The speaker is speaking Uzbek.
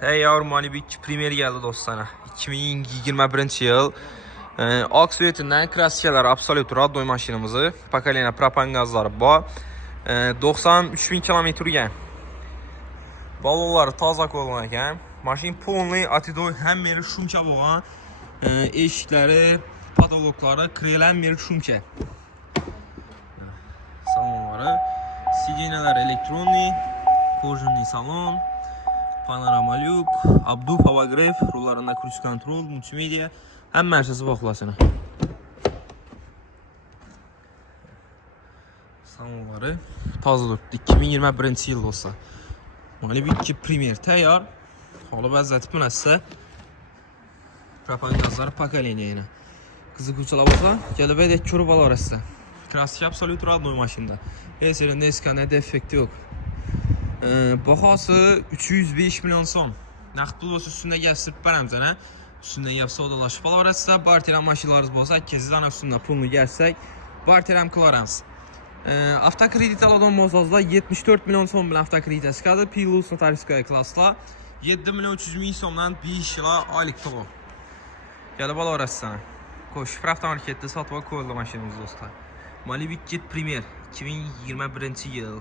Tayyor Malibik Premier geldi dostlar. 2021 yıl. Aksiyetinden klasikler absolut radyo maşinimizi. Pakalina propan gazları bu. 93.000 kilometre. Balonları taza koyulurken. Maşin polni atidoy hem meri şumça boğa. Eşikleri, patologları, krelen meri şumça. Salonları. Sidineler elektronik. Kojunli salon. Panorama lük, abduf hava gref, rollarında cruise control, multimedya, hem merkezi baklasına. Salonları tazılık 2021 yıl olsa. Malibik Premier tayyor. Halı vəziyyəti bu nəsə. Propan gazları pakaleniya yine. Kızı kurçala bakla, gəlib edək körübalar əsə. Klasik absolut radyo maşında. Eserində eskanə defekti yok. Baxası 305 milyon son. Nəqd pul olsa üstündə gəzdirib bərəmcənə. Üstündə yapsa odalaşıb alarsa, barterəm maşinlarınız bolsa, kezidən üstündə pulunu gərsək, barterəm kılarams. Avtokredit alıdan mozazda 74 milyon son bilə avtokredit əskadı. Plus notariskaya klasla 7 milyon 300 min sondan 5 yıla aylık pulu. Gəlib alarsa. Koş, avtomarketdə satıb koyuldu maşinimiz dostlar. Malibik Premier 2021 yıl.